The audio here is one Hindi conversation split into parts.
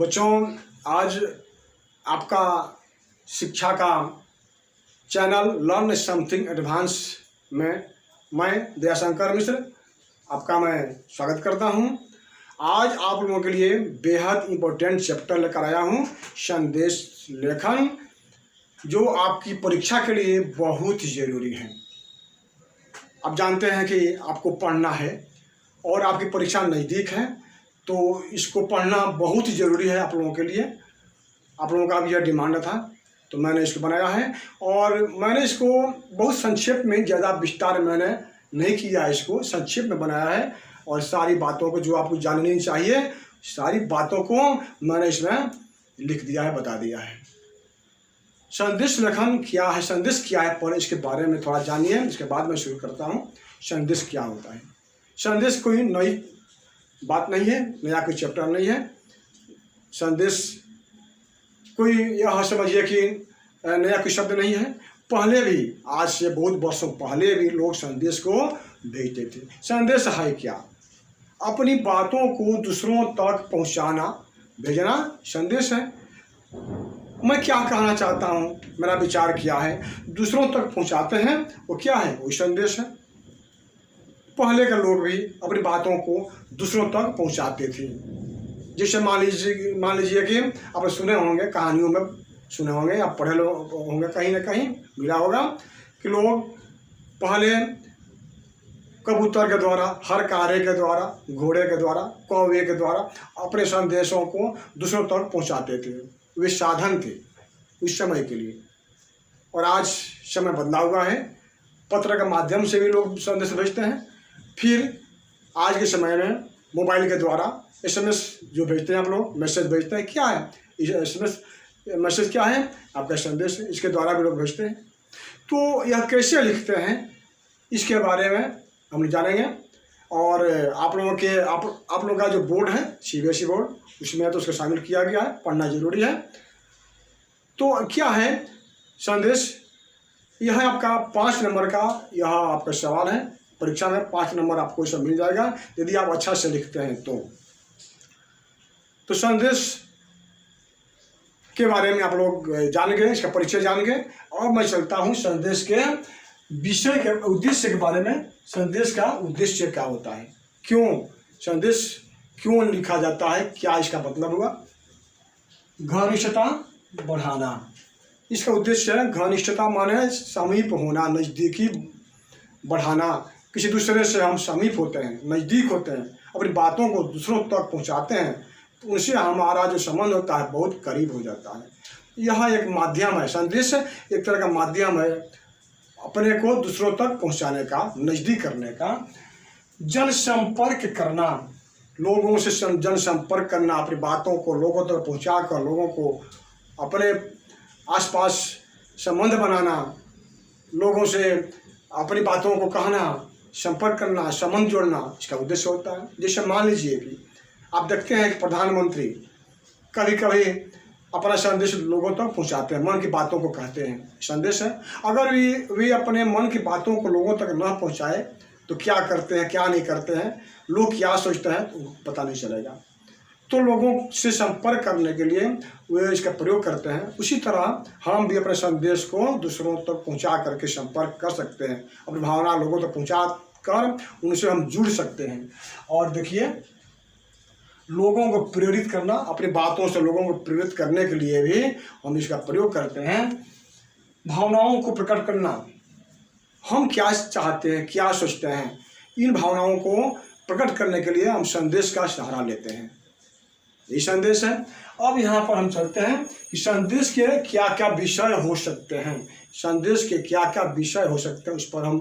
बच्चों, आज आपका शिक्षा का चैनल लर्न समथिंग एडवांस में मैं दयाशंकर मिश्र आपका मैं स्वागत करता हूं। आज आप लोगों के लिए बेहद इम्पोर्टेंट चैप्टर लेकर आया हूं, संदेश लेखन, जो आपकी परीक्षा के लिए बहुत ज़रूरी है। आप जानते हैं कि आपको पढ़ना है और आपकी परीक्षा नज़दीक है, तो इसको पढ़ना बहुत ही ज़रूरी है आप लोगों के लिए। आप लोगों का भी यह डिमांड था, तो मैंने इसको बनाया है और मैंने इसको बहुत संक्षेप में, ज़्यादा विस्तार मैंने नहीं किया, इसको संक्षेप में बनाया है और सारी बातों को जो आपको जाननी चाहिए, सारी बातों को मैंने इसमें लिख दिया है, बता दिया है। संदेश लेखन क्या है, संदेश क्या है, पर इसके बारे में थोड़ा जानिए, इसके बाद मैं शुरू करता हूँ। संदेश क्या होता है? संदेश कोई नई बात नहीं है, नया कोई चैप्टर नहीं है। संदेश कोई यह समझिए कि नया कोई शब्द नहीं है। पहले भी, आज से बहुत वर्षों पहले भी लोग संदेश को भेजते थे। संदेश है क्या? अपनी बातों को दूसरों तक पहुंचाना, भेजना संदेश है। मैं क्या कहना चाहता हूँ, मेरा विचार क्या है, दूसरों तक पहुंचाते हैं, वो क्या है? वही संदेश है। पहले के लोग भी अपनी बातों को दूसरों तक पहुंचाते थे। जैसे मान लीजिए कि आप सुने होंगे, कहानियों में सुने होंगे, आप पढ़े होंगे, कहीं ना कहीं मिला होगा कि लोग पहले कबूतर के द्वारा, हर कार्य के द्वारा, घोड़े के द्वारा, कौवे के द्वारा अपने संदेशों को दूसरों तक पहुंचाते थे। वे साधन थे उस समय के लिए। और आज समय बदला हुआ है, पत्र के माध्यम से भी लोग संदेश भेजते हैं। फिर आज के समय में मोबाइल के द्वारा SMS जो भेजते हैं, आप लोग मैसेज भेजते हैं। क्या है SMS मैसेज? क्या है? आपका संदेश है, इसके द्वारा भी लोग भेजते हैं। तो यह कैसे लिखते हैं, इसके बारे में हम जानेंगे। और आप लोगों का जो बोर्ड है, CBSE बोर्ड, उसमें तो उसको शामिल किया गया है, पढ़ना जरूरी है। तो क्या है संदेश? यह आपका 5 नंबर का यह आपका सवाल है। परीक्षा में 5 नंबर आपको इसमें मिल जाएगा यदि आप अच्छा से लिखते हैं तो संदेश के बारे में आप लोग जान गए, इसका परिचय जान गए। और मैं चलता हूँ संदेश के विषय के उद्देश्य के बारे में। संदेश का उद्देश्य क्या होता है, क्यों संदेश क्यों लिखा जाता है, क्या इसका मतलब हुआ? घनिष्ठता बढ़ाना, इसका उद्देश्य है। घनिष्ठता माने समीप होना, नज़दीकी बढ़ाना। किसी दूसरे से हम समीप होते हैं, नज़दीक होते हैं, अपनी बातों को दूसरों तक पहुंचाते हैं, तो उनसे हमारा जो संबंध होता है बहुत करीब हो जाता है। यह एक माध्यम है, संदेश एक तरह का माध्यम है अपने को दूसरों तक पहुंचाने का, नज़दीक करने का। जनसंपर्क करना, लोगों से जनसंपर्क करना, अपनी बातों को लोगों तक पहुँचा कर लोगों को अपने आसपास संबंध बनाना, लोगों से अपनी बातों को कहना, संपर्क करना, संबंध जोड़ना, इसका उद्देश्य होता है। जैसे मान लीजिए कि आप देखते हैं कि प्रधानमंत्री कभी कभी अपना संदेश लोगों तक पहुंचाते हैं, मन की बातों को कहते हैं, संदेश है। अगर वे अपने मन की बातों को लोगों तक न पहुंचाए तो क्या करते हैं, क्या नहीं करते हैं, लोग क्या सोचते हैं, तो पता नहीं चलेगा। तो लोगों से संपर्क करने के लिए वे इसका प्रयोग करते हैं। उसी तरह हम भी अपने संदेश को दूसरों तक पहुंचा करके संपर्क कर सकते हैं, अपनी भावना लोगों तक पहुंचा कर उनसे हम जुड़ सकते हैं। और देखिए, लोगों को प्रेरित करना, अपनी बातों से लोगों को प्रेरित करने के लिए भी हम इसका प्रयोग करते हैं। भावनाओं को प्रकट करना, हम क्या चाहते हैं, क्या सोचते हैं, इन भावनाओं को प्रकट करने के लिए हम संदेश का सहारा लेते हैं। ये संदेश है। अब यहाँ पर हम चलते हैं कि संदेश के क्या क्या विषय हो सकते हैं, संदेश के क्या क्या विषय हो सकते हैं, उस पर हम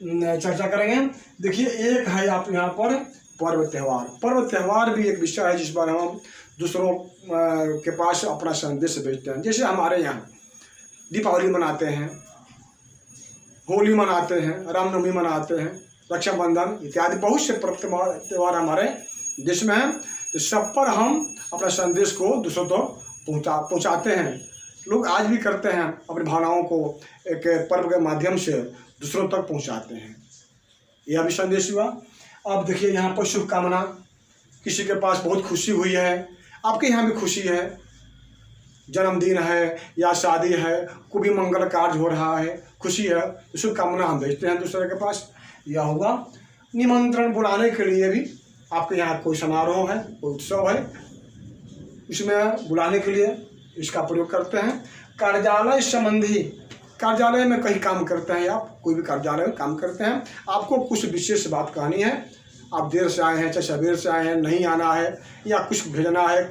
चर्चा करेंगे। देखिए, एक है आप यहाँ पर पर्व त्यौहार। पर्व त्यौहार भी एक विषय है जिस पर हम दूसरों के पास अपना संदेश भेजते हैं। जैसे हमारे यहाँ दीपावली मनाते हैं, होली मनाते हैं, रामनवमी मनाते हैं, रक्षाबंधन इत्यादि बहुत से पर्व त्यौहार हमारे देश में हैं। तो सब पर हम अपना संदेश को दूसरों तक पहुँचाते हैं। लोग आज भी करते हैं, अपनी भावनाओं को एक पर्व के माध्यम से दूसरों तक पहुँचाते हैं। यह भी संदेश हुआ। अब देखिए, यहाँ पर शुभकामना, किसी के पास बहुत खुशी हुई है, आपके यहाँ भी खुशी है, जन्मदिन है या शादी है, कोई भी मंगल कार्य हो रहा है, खुशी है, शुभकामना हम भेजते हैं दूसरे के पास। यह हुआ निमंत्रण बुलाने के लिए भी। आपके यहाँ कोई समारोह है, कोई उत्सव है, इसमें बुलाने के लिए इसका प्रयोग करते हैं। कार्यालय संबंधी, कार्यालय में कहीं काम करते हैं आप, कोई भी कार्यालय में काम करते हैं, आपको कुछ विशेष बात कहनी है, आप देर से आए हैं चाहे सवेर से आए हैं, नहीं आना है या कुछ भेजना है,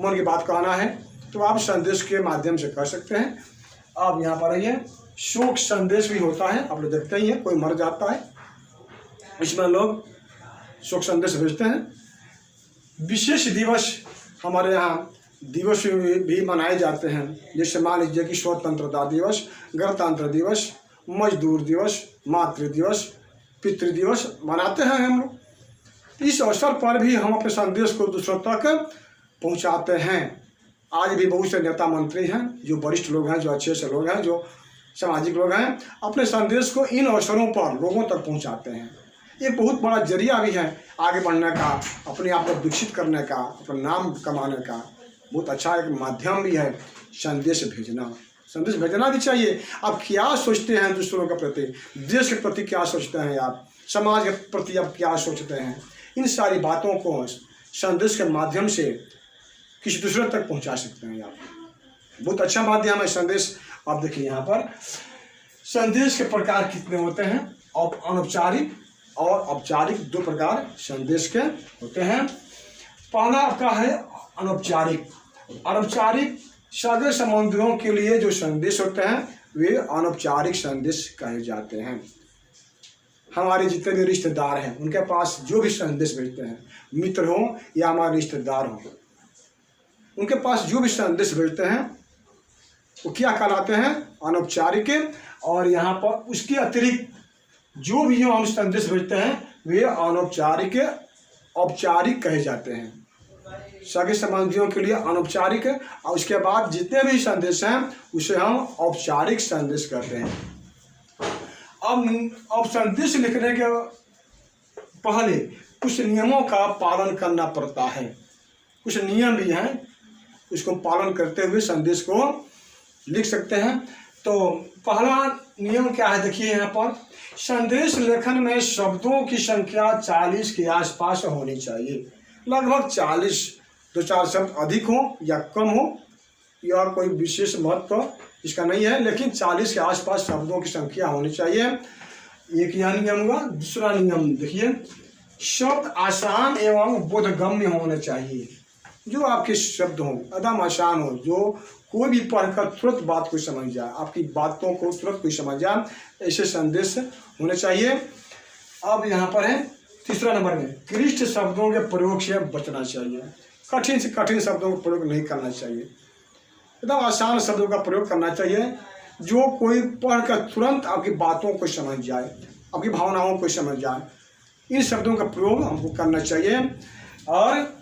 मन की बात कहना है, तो आप संदेश के माध्यम से कर सकते हैं। अब यहाँ पर आइए, शोक संदेश भी होता है, आप लोग देखते ही हैं, कोई मर जाता है, इसमें लोग शोक संदेश भेजते हैं। विशेष दिवस, हमारे यहाँ दिवस भी मनाए जाते हैं, जैसे मान लीजिए कि स्वतंत्रता दिवस, गणतंत्र दिवस, मजदूर दिवस, मातृ दिवस, पितृ दिवस मनाते हैं हम लोग। इस अवसर पर भी हम अपने संदेश को दूसरों तक पहुंचाते हैं। आज भी बहुत से नेता मंत्री हैं, जो वरिष्ठ लोग हैं, जो अच्छे से लोग हैं, जो सामाजिक लोग हैं, अपने संदेश को इन अवसरों पर लोगों तक पहुंचाते हैं। ये बहुत बड़ा जरिया भी है आगे बढ़ने का, अपने आप को विकसित करने का, अपना नाम कमाने का। बहुत अच्छा एक माध्यम भी है संदेश भेजना। संदेश भेजना भी चाहिए। आप क्या सोचते हैं दूसरों के प्रति, देश के प्रति क्या सोचते हैं आप, समाज के प्रति आप क्या सोचते हैं, इन सारी बातों को संदेश के माध्यम से किसी दूसरे तक पहुंचा सकते हैं आप। बहुत अच्छा माध्यम है संदेश। आप देखिए यहाँ पर संदेश के प्रकार कितने होते हैं, और अनौपचारिक और औपचारिक दो प्रकार संदेश के होते हैं। पहला आपका है अनौपचारिक। अनौपचारिक सगे संबंधियों के लिए जो संदेश होते हैं वे अनौपचारिक संदेश कहे जाते हैं। हमारे जितने भी रिश्तेदार हैं उनके पास जो भी संदेश भेजते हैं, मित्र हों या हमारे रिश्तेदार हों, उनके पास जो भी संदेश भेजते हैं वो क्या कहलाते हैं, अनौपचारिक। और यहाँ पर उसके अतिरिक्त जो भी हम संदेश भेजते हैं वे अनौपचारिक औपचारिक कहे जाते हैं। सगे संबंधियों के लिए अनौपचारिक, और उसके बाद जितने भी संदेश हैं उसे हम औपचारिक संदेश कहते हैं। अब संदेश लिखने के पहले कुछ नियमों का पालन करना पड़ता है। कुछ नियम भी हैं, उसको पालन करते हुए संदेश को लिख सकते हैं। तो पहला नियम क्या है, देखिए यहाँ पर, संदेश लेखन में शब्दों की संख्या 40 के आसपास होनी चाहिए। लगभग 40, 2-4 शब्द अधिक हो या कम हो, या कोई विशेष महत्व इसका नहीं है, लेकिन 40 के आसपास शब्दों की संख्या होनी चाहिए। एक यह नियम हुआ। दूसरा नियम देखिए, शब्द आसान एवं बोधगम्य होने चाहिए। जो आपके शब्द हों एकदम आसान हो, जो कोई भी पढ़कर तुरंत बात को समझ जाए, आपकी बातों को तुरंत कोई समझ जाए, ऐसे संदेश होने चाहिए। अब यहाँ पर है तीसरा नंबर में, क्लिष्ट शब्दों के प्रयोग से बचना चाहिए। कठिन से कठिन शब्दों का प्रयोग नहीं करना चाहिए, एकदम आसान शब्दों का प्रयोग करना चाहिए, जो कोई पढ़कर तुरंत आपकी बातों को समझ जाए, आपकी भावनाओं को समझ जाए। इन शब्दों का प्रयोग हमको करना चाहिए। और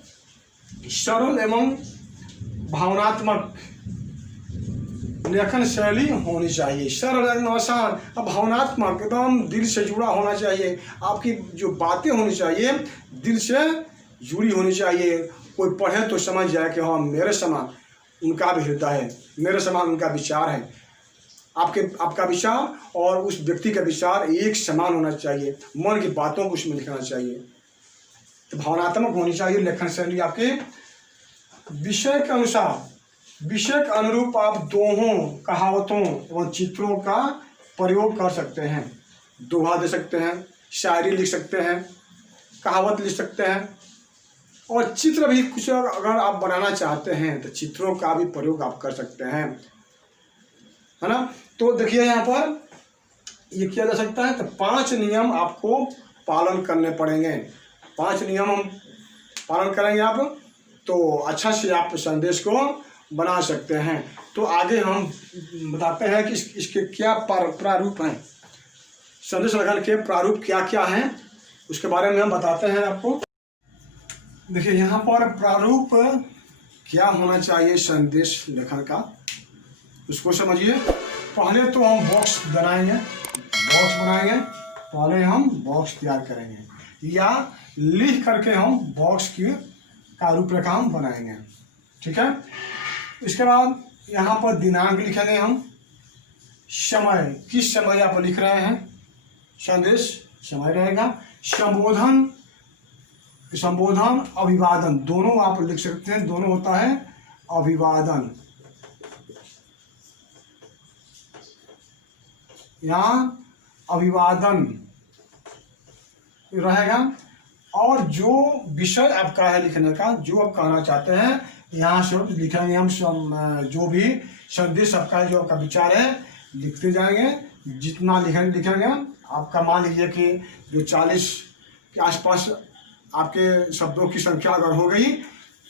सरल एवं भावनात्मक लेखन शैली होनी चाहिए। सरल एवं आसान, अब भावनात्मक एकदम दिल से जुड़ा होना चाहिए। आपकी जो बातें होनी चाहिए दिल से जुड़ी होनी चाहिए। कोई पढ़े तो समझ जाए कि हाँ, मेरे समान उनका भी हृदय है, मेरे समान उनका विचार है। आपका विचार और उस व्यक्ति का विचार एक समान होना चाहिए। मन की बातों को उसमें लिखना चाहिए। तो भावनात्मक होनी चाहिए लेखन शैली आपके। विषय के अनुसार, विषय के अनुरूप आप दोहों, कहावतों एवं चित्रों का प्रयोग कर सकते हैं। दोहा दे सकते हैं, शायरी लिख सकते हैं, कहावत लिख सकते हैं, और चित्र भी कुछ अगर आप बनाना चाहते हैं तो चित्रों का भी प्रयोग आप कर सकते हैं, है ना। तो देखिए यहाँ पर ये किया जा सकता है। तो 5 नियम आपको पालन करने पड़ेंगे। 5 नियम हम पालन करेंगे आप, तो अच्छा से आप संदेश को बना सकते हैं। तो आगे हम बताते हैं कि इसके क्या प्रारूप हैं, संदेश लेखन के प्रारूप क्या क्या हैं, उसके बारे में हम बताते हैं आपको। देखिए यहाँ पर प्रारूप क्या होना चाहिए संदेश लेखन का, उसको समझिए। पहले तो हम बॉक्स बनाएंगे, पहले हम बॉक्स तैयार करेंगे या लिख करके हम बॉक्स की का रूपरेखा हम बनाएंगे। ठीक है। इसके बाद यहाँ पर दिनांक लिखेंगे हम, समय किस समय आप लिख रहे हैं, संदेश समय रहेगा। संबोधन, संबोधन अभिवादन दोनों आप लिख सकते हैं, दोनों होता है अभिवादन, यहाँ अभिवादन रहेगा। और जो विषय आपका है लिखने का, जो आप कहना चाहते हैं, यहाँ से लिखेंगे हम जो भी संदेश आपका है, जो आपका विचार है लिखते जाएंगे। जितना लिखेंगे आपका, मान लीजिए कि जो 40 के आसपास आपके शब्दों की संख्या अगर हो गई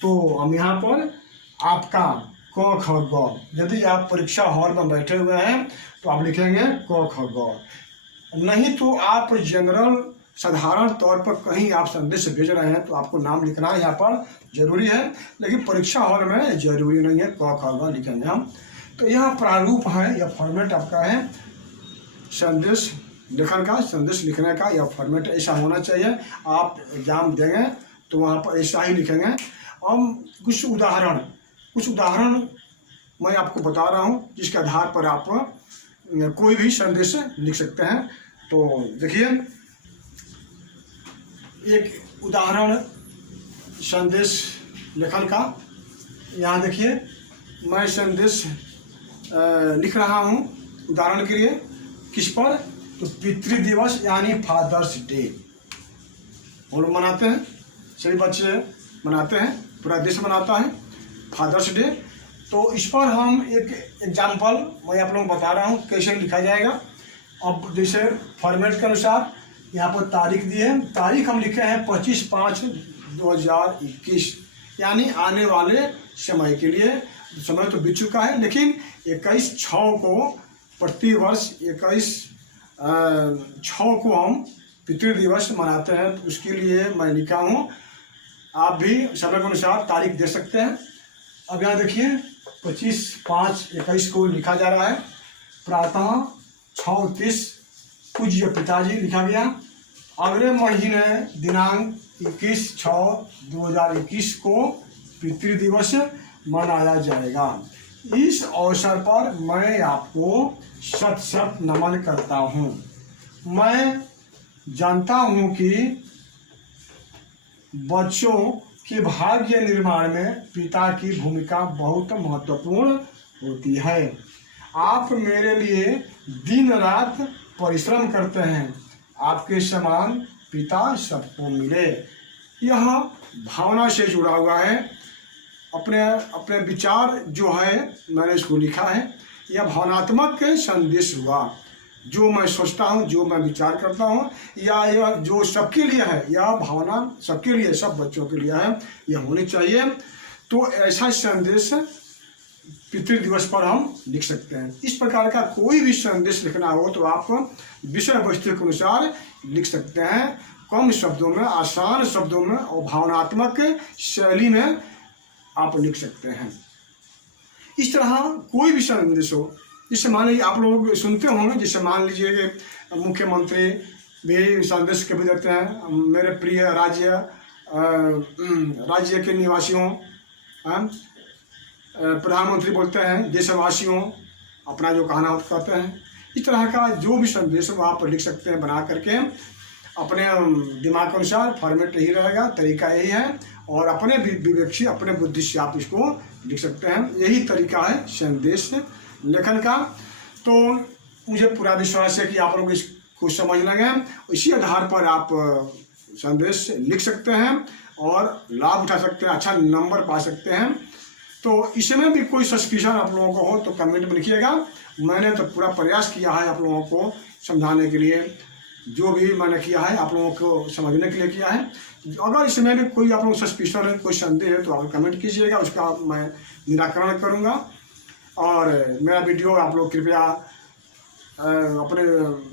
तो हम यहाँ पर आपका क ख ग, यदि आप परीक्षा हॉल में बैठे हुए हैं तो आप लिखेंगे क ख ग। नहीं तो आप जनरल साधारण तौर पर कहीं आप संदेश भेज रहे हैं तो आपको नाम लिखना यहाँ पर जरूरी है, लेकिन परीक्षा हॉल में जरूरी नहीं है, क ख ग लिखेंगे हम। तो यह प्रारूप है, यह फॉर्मेट आपका है संदेश लेखन का, संदेश लिखने का। यह फॉर्मेट ऐसा होना चाहिए। आप एग्जाम देंगे तो वहाँ पर ऐसा ही लिखेंगे। अब कुछ उदाहरण मैं आपको बता रहा हूँ जिसके आधार पर आप कोई भी संदेश लिख सकते हैं। तो देखिए, एक उदाहरण संदेश लेखन का, यहाँ देखिए मैं संदेश लिख रहा हूँ उदाहरण के लिए। किस पर? तो पितृ दिवस यानी फादर्स डे हम लोग मनाते हैं, सभी बच्चे मनाते हैं, पूरा देश मनाता है फादर्स डे। तो इस पर हम एक एग्जाम्पल मैं आप लोगों को बता रहा हूँ कैसे लिखा जाएगा। अब जैसे फॉर्मेट के अनुसार यहाँ पर तारीख दी है, तारीख हम लिखे हैं 25/5/2021 यानी आने वाले समय के लिए। समय तो बीत चुका है, लेकिन 21/6 को प्रतिवर्ष 21/6 को हम पितृ दिवस मनाते हैं, तो उसके लिए मैं लिखा हूँ। आप भी समय के अनुसार तारीख दे सकते हैं। अब यहाँ देखिए 25/5/21 को लिखा जा रहा है। प्रातः 6:30 पूज्य पिताजी लिखा गया। अगले महीने दिनांक 21/6/2021 को पितृ दिवस मनाया जाएगा। इस अवसर पर मैं आपको शत नमन करता हूँ। मैं जानता हूँ कि बच्चों के भाग्य निर्माण में पिता की भूमिका बहुत महत्वपूर्ण होती है। आप मेरे लिए दिन रात परिश्रम करते हैं। आपके समान पिता सबको मिले। यह भावना से जुड़ा हुआ है। अपने विचार जो है मैंने इसको लिखा है। यह भावनात्मक संदेश हुआ, जो मैं सोचता हूँ, जो मैं विचार करता हूँ, या यह जो सबके लिए है, यह भावना सबके लिए, सब बच्चों के लिए है, यह होनी चाहिए। तो ऐसा संदेश पितृ दिवस पर हम लिख सकते हैं। इस प्रकार का कोई भी संदेश लिखना हो तो आप विषय वस्तु के अनुसार लिख सकते हैं, कम शब्दों में, आसान शब्दों में और भावनात्मक शैली में आप लिख सकते हैं। इस तरह कोई भी संदेश हो, जिससे मान लीजिए आप लोग सुनते होंगे, जिससे मान लीजिए कि मुख्यमंत्री भी संदेश कभी देते हैं, मेरे प्रिय राज्य के निवासियों, प्रधानमंत्री बोलते हैं देशवासियों, अपना जो कहना कहते हैं। इस तरह का जो भी संदेश हो आप लिख सकते हैं बना करके, अपने दिमाग के अनुसार। फॉर्मेट यही रहेगा, तरीका यही है, और अपने विवेक से, अपने बुद्धि से आप इसको लिख सकते हैं। यही तरीका है संदेश लेखन का। तो मुझे पूरा विश्वास है कि आप लोग इसको समझ लेंगे। इसी आधार पर आप संदेश लिख सकते हैं और लाभ उठा सकते हैं, अच्छा नंबर पा सकते हैं। तो इसमें भी कोई सस्पिशन आप लोगों को हो तो कमेंट में लिखिएगा। मैंने तो पूरा प्रयास किया है आप लोगों को समझाने के लिए, जो भी मैंने किया है आप लोगों को समझने के लिए किया है। अगर इसमें भी कोई आप लोग सस्पिशन है, कोई संदेह है, तो आप कमेंट कीजिएगा, उसका मैं निराकरण करूँगा। और मेरा वीडियो आप लोग कृपया अपने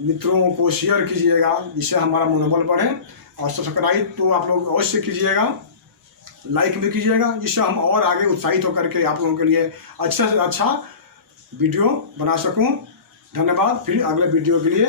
मित्रों को शेयर कीजिएगा, जिससे हमारा मनोबल बढ़े। और सब्सक्राइब तो आप लोग अवश्य कीजिएगा, लाइक भी कीजिएगा, जिससे हम और आगे उत्साहित होकर के आप लोगों के लिए अच्छा से अच्छा वीडियो बना सकूं। धन्यवाद। फिर अगले वीडियो के लिए